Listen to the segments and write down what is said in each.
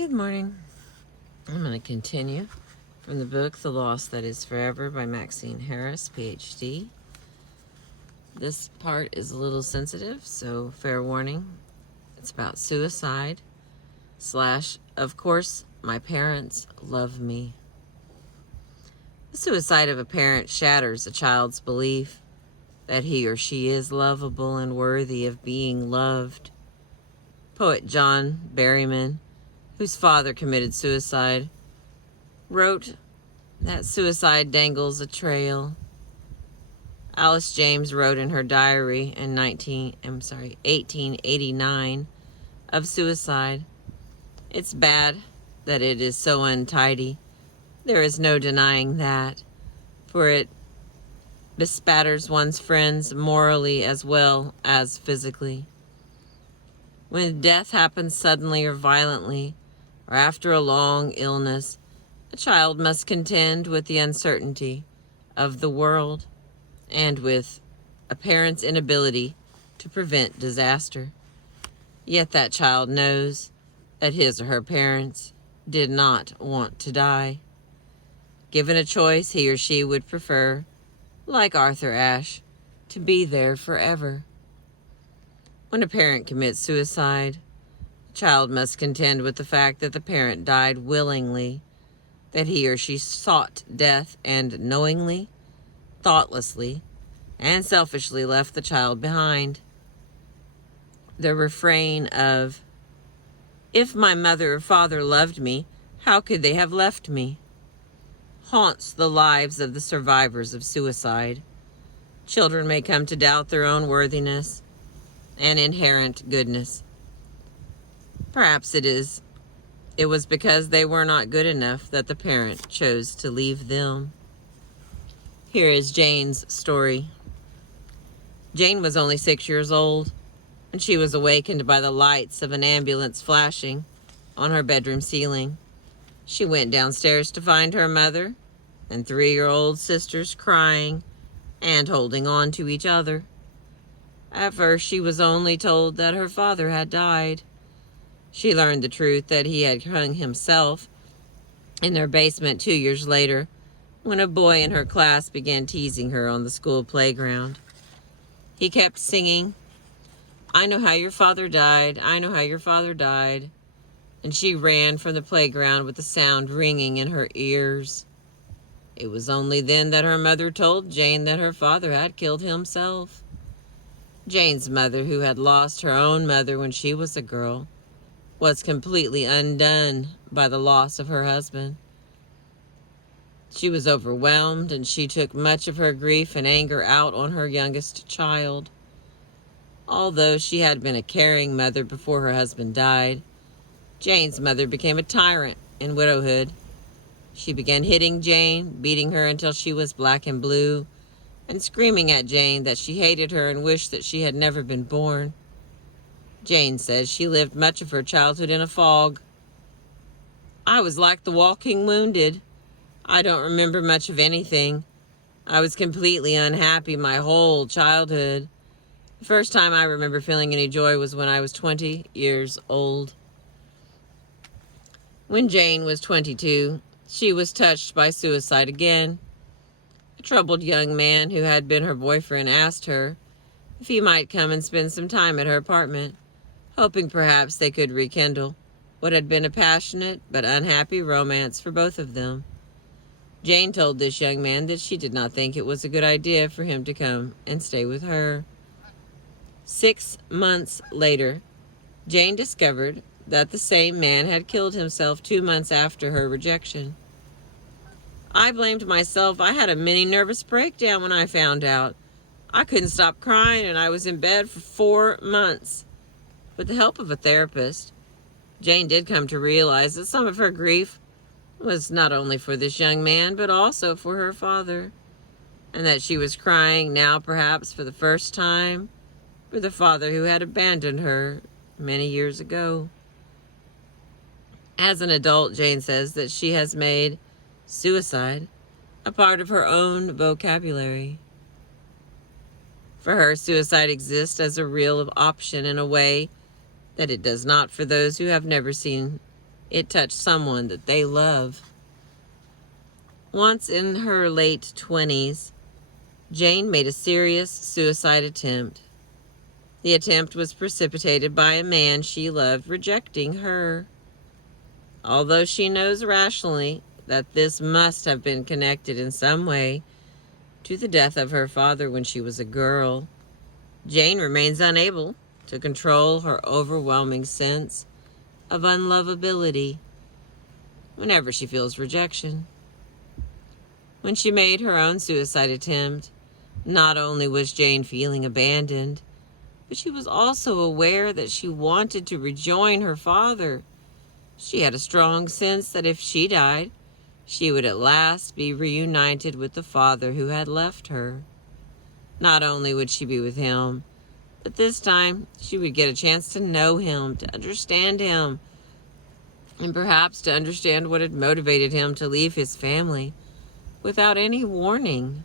Good morning. I'm going to continue from the book The Loss That Is Forever by Maxine Harris PhD. This part is a little sensitive, so fair warning. It's about suicide / of course, my parents love me. The suicide of a parent shatters a child's belief that he or she is lovable and worthy of being loved. Poet John Berryman, whose father committed suicide, wrote that suicide dangles a trail. Alice James wrote in her diary in 1889 of suicide, "It's bad that it is so untidy. There is no denying that, for it bespatters one's friends morally as well as physically. When death happens suddenly or violently, or after a long illness, a child must contend with the uncertainty of the world and with a parent's inability to prevent disaster. Yet that child knows that his or her parents did not want to die. Given a choice, he or she would prefer, like Arthur Ashe, to be there forever. When a parent commits suicide, the child must contend with the fact that the parent died willingly, that he or she sought death and knowingly, thoughtlessly, and selfishly left the child behind. The refrain of, "If my mother or father loved me, how could they have left me?" haunts the lives of the survivors of suicide. Children may come to doubt their own worthiness and inherent goodness. Perhaps it was because they were not good enough that the parent chose to leave them. Here is Jane's story. Jane was only 6 years old when she was awakened by the lights of an ambulance flashing on her bedroom ceiling. She went downstairs to find her mother and 3-year-old sisters crying and holding on to each other. At first, she was only told that her father had died. She learned the truth that he had hung himself in their basement 2 years later when a boy in her class began teasing her on the school playground. He kept singing, "I know how your father died, I know how your father died," and she ran from the playground with the sound ringing in her ears. It was only then that her mother told Jane that her father had killed himself. Jane's mother, who had lost her own mother when she was a girl, was completely undone by the loss of her husband. She was overwhelmed, and she took much of her grief and anger out on her youngest child. Although she had been a caring mother before her husband died, Jane's mother became a tyrant in widowhood. She began hitting Jane, beating her until she was black and blue, and screaming at Jane that she hated her and wished that she had never been born. Jane says she lived much of her childhood in a fog. "I was like the walking wounded. I don't remember much of anything. I was completely unhappy my whole childhood. The first time I remember feeling any joy was when I was 20 years old." When Jane was 22, she was touched by suicide again. A troubled young man who had been her boyfriend asked her if he might come and spend some time at her apartment, hoping perhaps they could rekindle what had been a passionate but unhappy romance for both of them. Jane told this young man that she did not think it was a good idea for him to come and stay with her. 6 months later, Jane discovered that the same man had killed himself 2 months after her rejection. "I blamed myself. I had a mini nervous breakdown when I found out. I couldn't stop crying, and I was in bed for 4 months. With the help of a therapist, Jane did come to realize that some of her grief was not only for this young man, but also for her father, and that she was crying now perhaps for the first time for the father who had abandoned her many years ago. As an adult, Jane says that she has made suicide a part of her own vocabulary. For her, suicide exists as a real option in a way that it does not for those who have never seen it touched someone that they love. Once in her late 20s, Jane made a serious suicide attempt. The attempt was precipitated by a man she loved rejecting her. Although she knows rationally that this must have been connected in some way to the death of her father when she was a girl, Jane remains unable to control her overwhelming sense of unlovability whenever she feels rejection. When she made her own suicide attempt, not only was Jane feeling abandoned, but she was also aware that she wanted to rejoin her father. She had a strong sense that if she died, she would at last be reunited with the father who had left her. Not only would she be with him, but this time she would get a chance to know him, to understand him, and perhaps to understand what had motivated him to leave his family without any warning.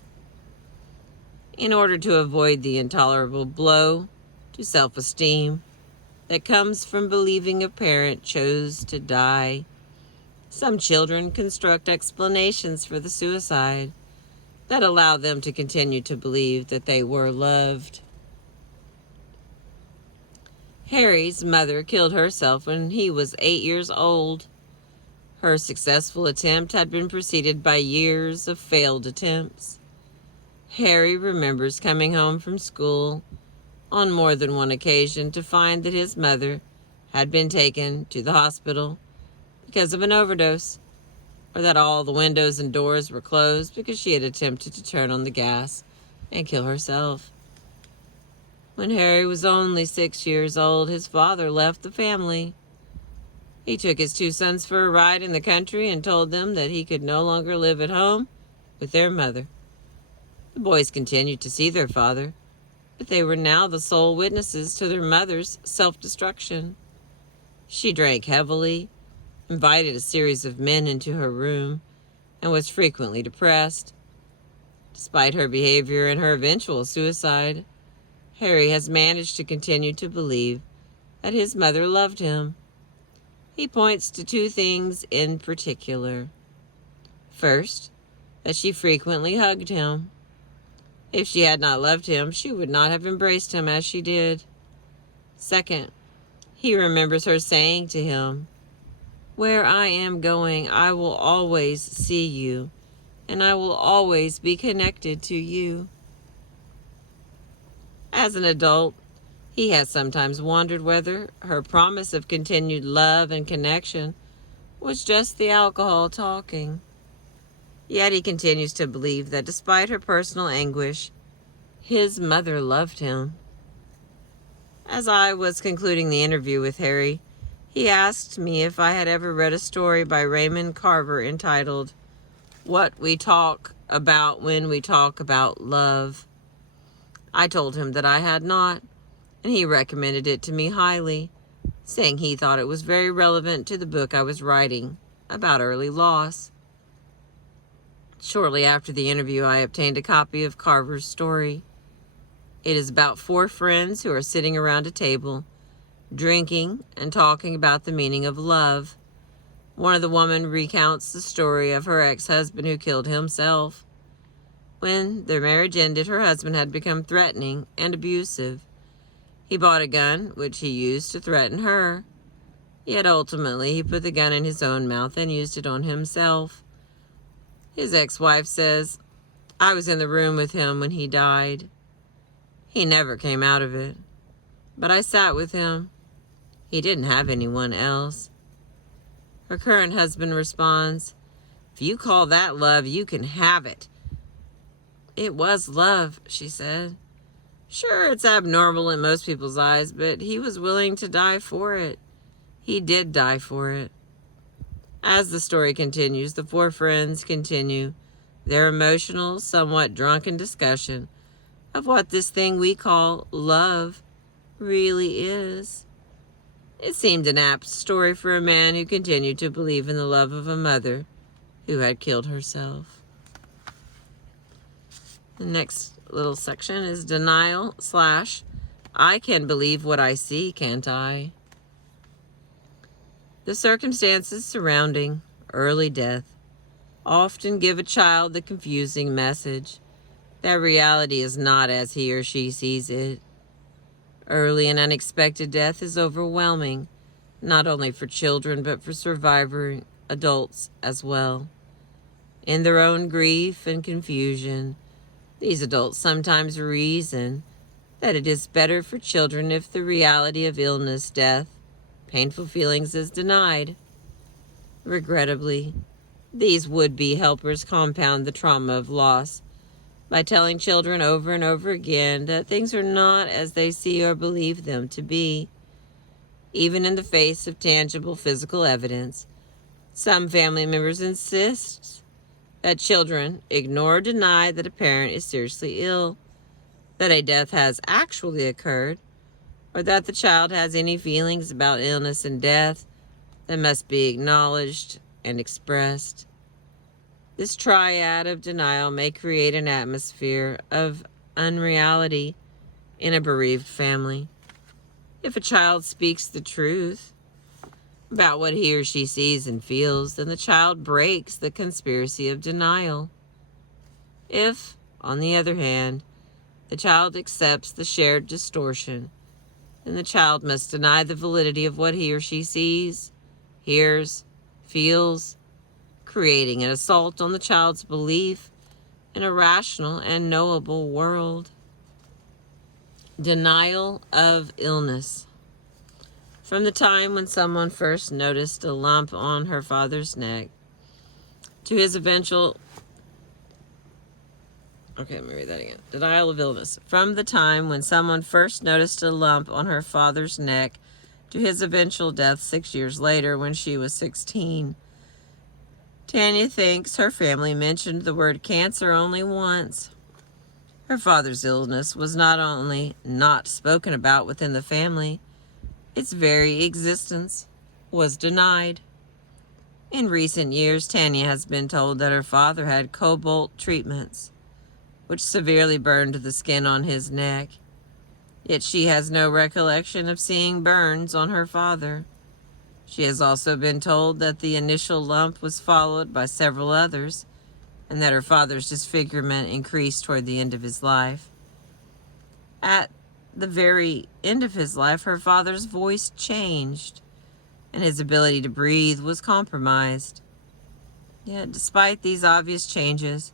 In order to avoid the intolerable blow to self-esteem that comes from believing a parent chose to die, some children construct explanations for the suicide that allow them to continue to believe that they were loved. Harry's mother killed herself when he was 8 years old. Her successful attempt had been preceded by years of failed attempts. Harry remembers coming home from school on more than one occasion to find that his mother had been taken to the hospital because of an overdose, or that all the windows and doors were closed because she had attempted to turn on the gas and kill herself. When Harry was only 6 years old, his father left the family. He took his 2 sons for a ride in the country and told them that he could no longer live at home with their mother. The boys continued to see their father, but they were now the sole witnesses to their mother's self-destruction. She drank heavily, invited a series of men into her room, and was frequently depressed. Despite her behavior and her eventual suicide, Harry has managed to continue to believe that his mother loved him. He points to 2 things in particular. First, that she frequently hugged him. If she had not loved him, she would not have embraced him as she did. Second, he remembers her saying to him, "Where I am going, I will always see you, and I will always be connected to you." As an adult, he has sometimes wondered whether her promise of continued love and connection was just the alcohol talking. Yet he continues to believe that despite her personal anguish, his mother loved him. As I was concluding the interview with Harry, he asked me if I had ever read a story by Raymond Carver entitled, "What We Talk About When We Talk About Love." I told him that I had not, and he recommended it to me highly, saying he thought it was very relevant to the book I was writing about early loss. Shortly after the interview, I obtained a copy of Carver's story. It is about 4 friends who are sitting around a table, drinking and talking about the meaning of love. One of the women recounts the story of her ex-husband who killed himself. When their marriage ended, her husband had become threatening and abusive. He bought a gun, which he used to threaten her. Yet ultimately, he put the gun in his own mouth and used it on himself. His ex-wife says, "I was in the room with him when he died. He never came out of it. But I sat with him. He didn't have anyone else." Her current husband responds, "If you call that love, you can have it." "It was love," she said. "Sure, it's abnormal in most people's eyes, but he was willing to die for it. He did die for it." As the story continues, the 4 friends continue their emotional, somewhat drunken discussion of what this thing we call love really is. It seemed an apt story for a man who continued to believe in the love of a mother who had killed herself. The next little section is denial / "I can believe what I see, can't I?" The circumstances surrounding early death often give a child the confusing message that reality is not as he or she sees it. Early and unexpected death is overwhelming, not only for children but for surviving adults as well. In their own grief and confusion, these adults sometimes reason that it is better for children if the reality of illness, death, painful feelings is denied. Regrettably, these would-be helpers compound the trauma of loss by telling children over and over again that things are not as they see or believe them to be. Even in the face of tangible physical evidence, some family members insist that children ignore or deny that a parent is seriously ill, that a death has actually occurred, or that the child has any feelings about illness and death that must be acknowledged and expressed. This triad of denial may create an atmosphere of unreality in a bereaved family. If a child speaks the truth about what he or she sees and feels, then the child breaks the conspiracy of denial. If, on the other hand, the child accepts the shared distortion, then the child must deny the validity of what he or she sees, hears, feels, creating an assault on the child's belief in a rational and knowable world. Denial of illness. From the time when someone first noticed a lump on her father's neck to his eventual... Okay, let me read that again. Denial of illness. From the time when someone first noticed a lump on her father's neck to his eventual death 6 years later when she was 16, Tanya thinks her family mentioned the word cancer only once. Her father's illness was not only not spoken about within the family, its very existence was denied. In recent years, Tanya has been told that her father had cobalt treatments, which severely burned the skin on his neck. Yet she has no recollection of seeing burns on her father. She has also been told that the initial lump was followed by several others, and that her father's disfigurement increased toward the end of his life. At the very end of his life, her father's voice changed, and his ability to breathe was compromised. Yet, despite these obvious changes,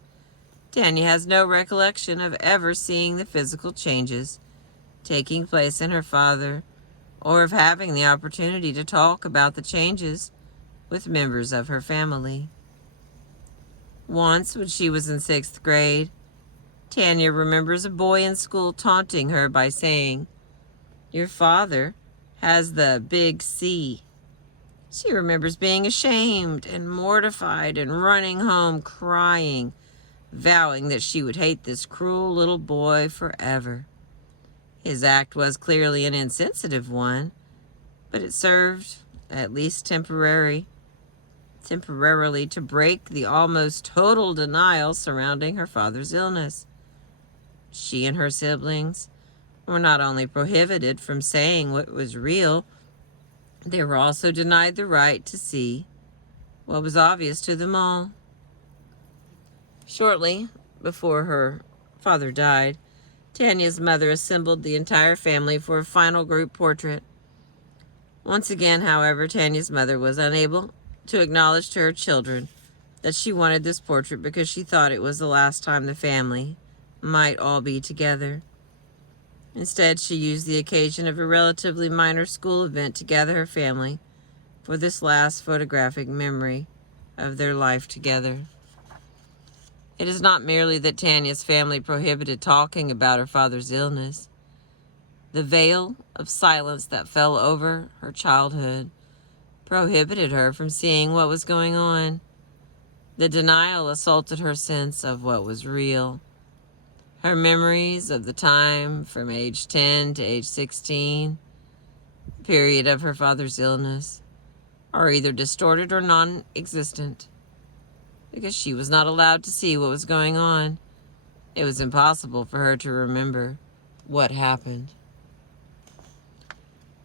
Tanya has no recollection of ever seeing the physical changes taking place in her father, or of having the opportunity to talk about the changes with members of her family. Once, when she was in 6th grade, Tanya remembers a boy in school taunting her by saying, "Your father has the big C." She remembers being ashamed and mortified and running home crying, vowing that she would hate this cruel little boy forever. His act was clearly an insensitive one, but it served, at least temporarily, to break the almost total denial surrounding her father's illness. She and her siblings were not only prohibited from saying what was real, they were also denied the right to see what was obvious to them all. Shortly before her father died, Tanya's mother assembled the entire family for a final group portrait. Once again, however, Tanya's mother was unable to acknowledge to her children that she wanted this portrait because she thought it was the last time the family might all be together. Instead, she used the occasion of a relatively minor school event to gather her family for this last photographic memory of their life together. It is not merely that Tanya's family prohibited talking about her father's illness. The veil of silence that fell over her childhood prohibited her from seeing what was going on. The denial assaulted her sense of what was real. Her memories of the time from age 10 to age 16, the period of her father's illness, are either distorted or non-existent. Because she was not allowed to see what was going on, it was impossible for her to remember what happened.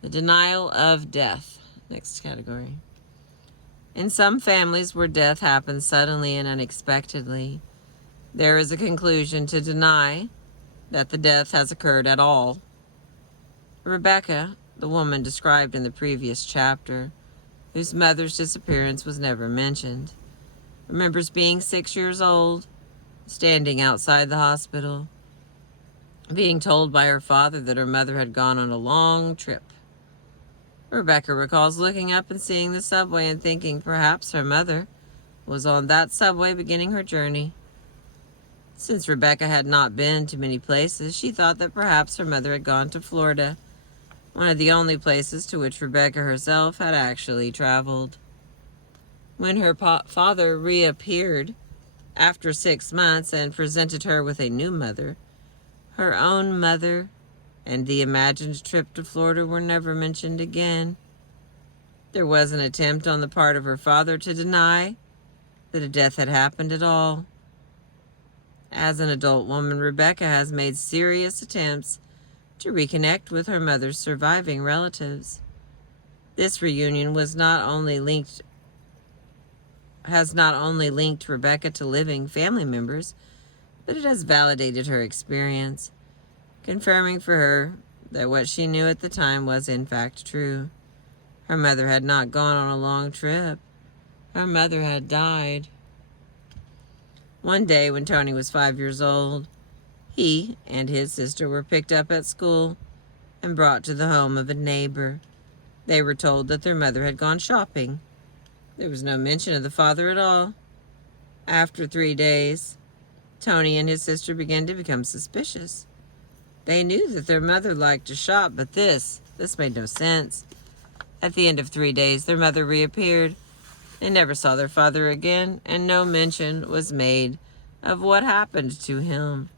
The denial of death. Next category. In some families where death happens suddenly and unexpectedly, there is a conclusion to deny that the death has occurred at all. Rebecca, the woman described in the previous chapter, whose mother's disappearance was never mentioned, remembers being 6 years old, standing outside the hospital, being told by her father that her mother had gone on a long trip. Rebecca recalls looking up and seeing the subway and thinking perhaps her mother was on that subway beginning her journey. Since Rebecca had not been to many places, she thought that perhaps her mother had gone to Florida, one of the only places to which Rebecca herself had actually traveled. When her father reappeared after 6 months and presented her with a new mother, her own mother and the imagined trip to Florida were never mentioned again. There was an attempt on the part of her father to deny that a death had happened at all. As an adult woman, Rebecca has made serious attempts to reconnect with her mother's surviving relatives. This reunion has not only linked Rebecca to living family members, but it has validated her experience, confirming for her that what she knew at the time was in fact true. Her mother had not gone on a long trip. Her mother had died. One day when Tony was 5 years old, he and his sister were picked up at school and brought to the home of a neighbor. They were told that their mother had gone shopping. There was no mention of the father at all. After 3 days, Tony and his sister began to become suspicious. They knew that their mother liked to shop, but this made no sense. At the end of 3 days, their mother reappeared. They never saw their father again, and no mention was made of what happened to him.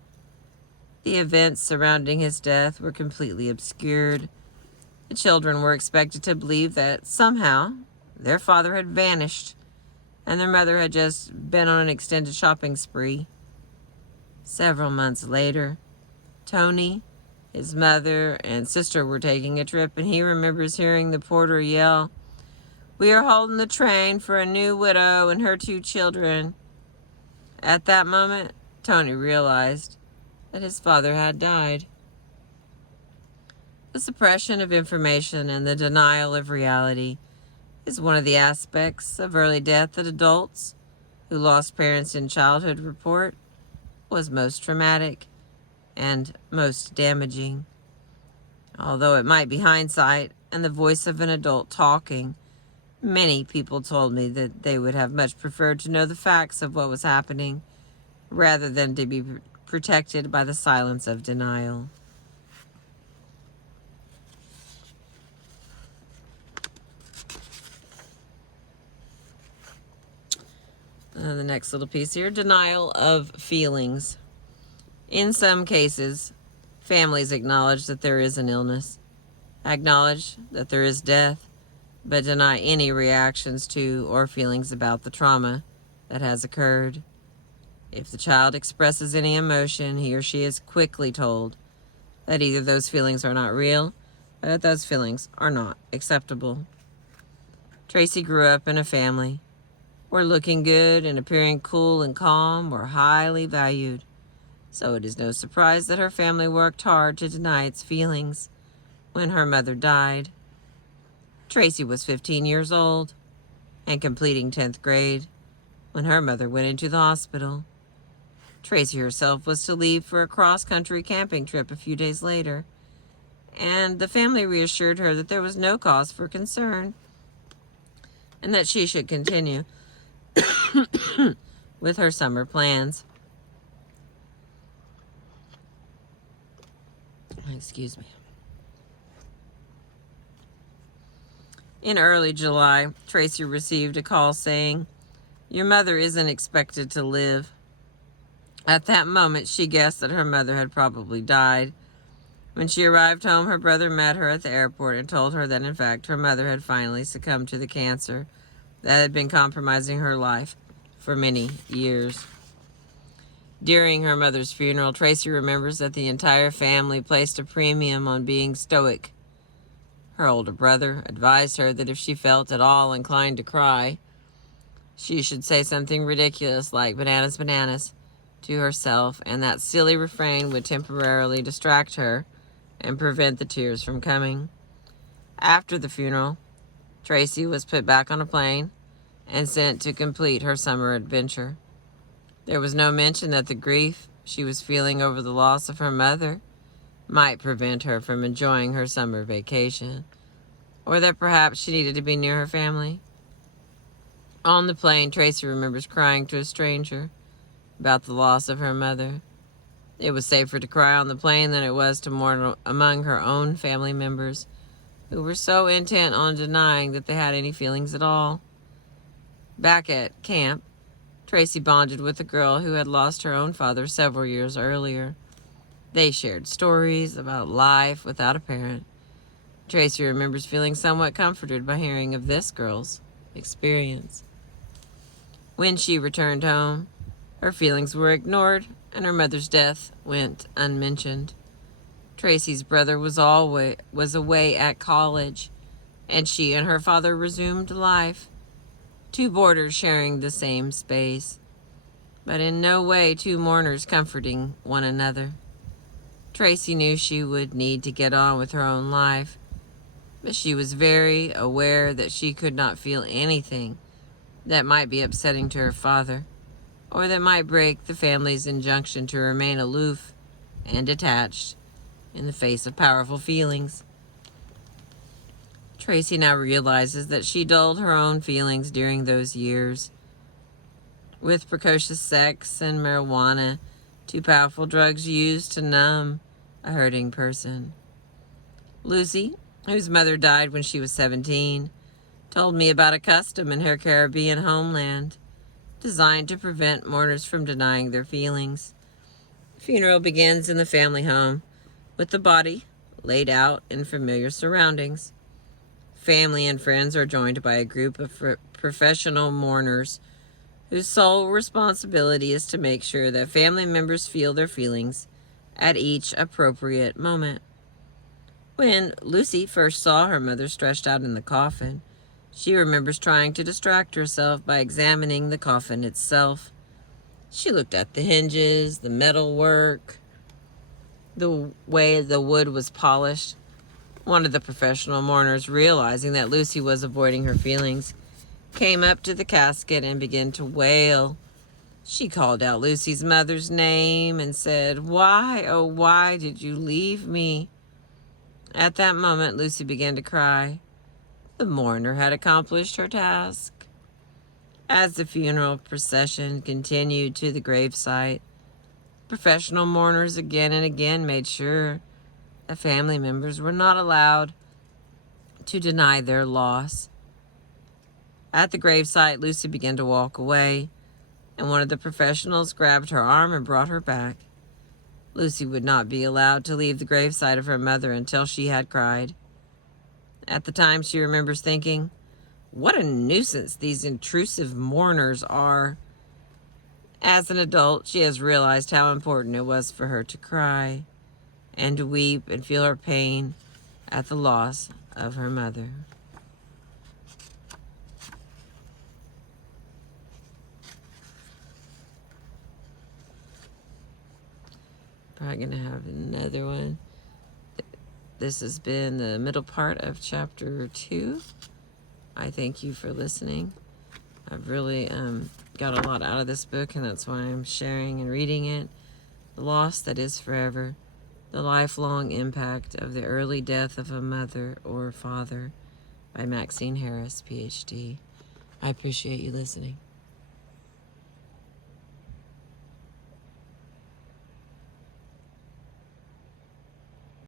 The events surrounding his death were completely obscured. The children were expected to believe that somehow their father had vanished and their mother had just been on an extended shopping spree. Several months later, Tony, his mother, and sister were taking a trip, and he remembers hearing the porter yell, "We are holding the train for a new widow and her 2 children." At that moment, Tony realized that his father had died. The suppression of information and the denial of reality is one of the aspects of early death that adults who lost parents in childhood report was most traumatic and most damaging. Although it might be hindsight and the voice of an adult talking, many people told me that they would have much preferred to know the facts of what was happening rather than to be protected by the silence of denial. The next little piece here, denial of feelings. In some cases, families acknowledge that there is an illness, acknowledge that there is death, but deny any reactions to or feelings about the trauma that has occurred. If the child expresses any emotion, he or she is quickly told that either those feelings are not real or that those feelings are not acceptable. Tracy grew up in a family where looking good and appearing cool and calm were highly valued, so it is no surprise that her family worked hard to deny its feelings when her mother died. Tracy was 15 years old and completing 10th grade when her mother went into the hospital. Tracy herself was to leave for a cross-country camping trip a few days later, and the family reassured her that there was no cause for concern and that she should continue with her summer plans. Excuse me. In early July, Tracy received a call saying, "Your mother isn't expected to live." At that moment, she guessed that her mother had probably died. When she arrived home, her brother met her at the airport and told her that, in fact, her mother had finally succumbed to the cancer that had been compromising her life for many years. During her mother's funeral, Tracy remembers that the entire family placed a premium on being stoic. Her older brother advised her that if she felt at all inclined to cry, She should say something ridiculous like bananas, bananas to herself, and that silly refrain would temporarily distract her and prevent the tears from coming. After the funeral, Tracy was put back on a plane and sent to complete her summer adventure. There was no mention that the grief she was feeling over the loss of her mother might prevent her from enjoying her summer vacation, or that perhaps she needed to be near her family. On the plane, Tracy remembers crying to a stranger about the loss of her mother. It was safer to cry on the plane than it was to mourn among her own family members, who were so intent on denying that they had any feelings at all. Back at camp, Tracy bonded with a girl who had lost her own father several years earlier. They shared stories about life without a parent. Tracy remembers feeling somewhat comforted by hearing of this girl's experience. When she returned home, her feelings were ignored and her mother's death went unmentioned. Tracy's brother was away at college, and she and her father resumed life, two boarders sharing the same space, but in no way two mourners comforting one another. Tracy knew she would need to get on with her own life, but she was very aware that she could not feel anything that might be upsetting to her father, or that might break the family's injunction to remain aloof and detached in the face of powerful feelings. Tracy now realizes that she dulled her own feelings during those years. With precocious sex and marijuana, two powerful drugs used to numb a hurting person. Lucy, whose mother died when she was 17, told me about a custom in her Caribbean homeland designed to prevent mourners from denying their feelings. The funeral begins in the family home, with the body laid out in familiar surroundings. Family and friends are joined by a group of professional mourners whose sole responsibility is to make sure that family members feel their feelings at each appropriate moment. When Lucy first saw her mother stretched out in the coffin, she remembers trying to distract herself by examining the coffin itself. She looked at the hinges, the metal work, the way the wood was polished. One of the professional mourners, realizing that Lucy was avoiding her feelings, came up to the casket and began to wail. She called out Lucy's mother's name and said, "Why, oh why did you leave me?" At that moment, Lucy began to cry. The mourner had accomplished her task. As the funeral procession continued to the gravesite, professional mourners again and again made sure that family members were not allowed to deny their loss. At the gravesite, Lucy began to walk away, and one of the professionals grabbed her arm and brought her back. Lucy would not be allowed to leave the gravesite of her mother until she had cried. At the time, she remembers thinking, "What a nuisance these intrusive mourners are." As an adult, she has realized how important it was for her to cry and to weep and feel her pain at the loss of her mother. Probably going to have another one. This has been the middle part of chapter 2. I thank you for listening. I've really got a lot out of this book, and that's why I'm sharing and reading it. The Loss That Is Forever, The Lifelong Impact of the Early Death of a Mother or Father by Maxine Harris PhD. I appreciate you listening.